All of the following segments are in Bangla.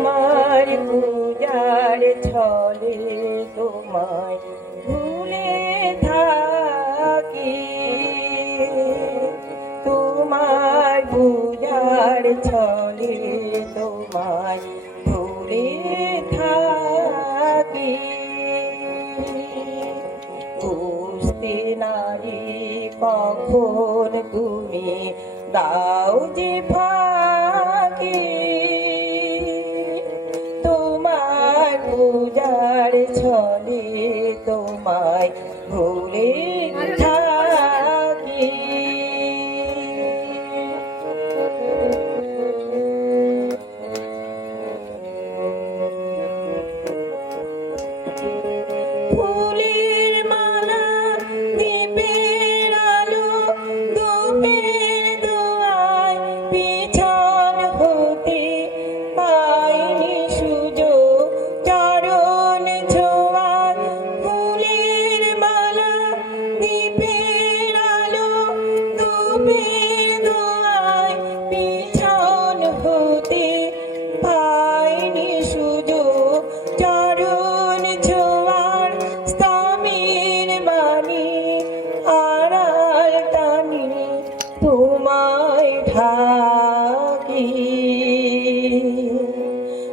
তোমার পূজার ছলে তোমায় ভুলে থাকি। তোমার পূজার ছলে তোমায় ভুলে থাকি। বুঝতে নারী কখন তুমি দাও যে ফাঁকি? পূজার ছলে তোমায় ভুলে তোমায় ঢাকি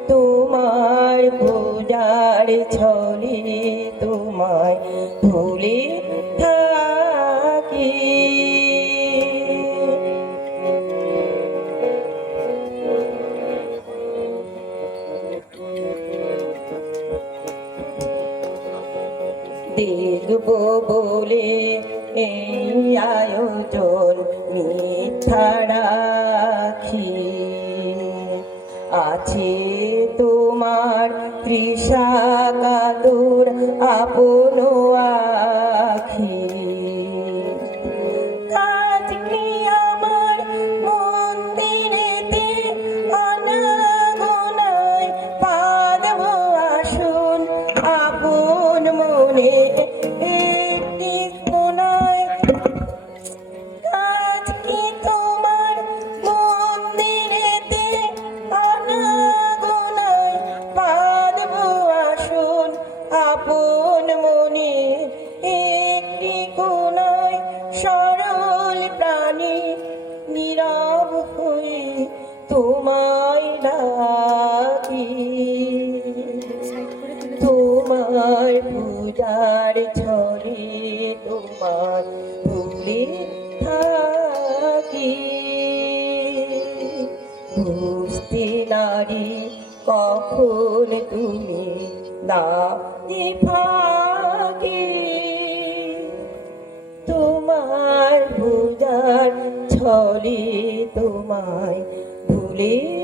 তোমার পূজার ছলে দেখব বলে এই আয়োজন মিথ্যা আছে তোমার তৃষা কাতুর আপন তোমায় তোমার পূজার ছলে তোমার ভুলে থাকি। বুঝতে নারী, কখন তুমি না ফাঁকি? তোমার পূজার ছলে তোমায় ভুলে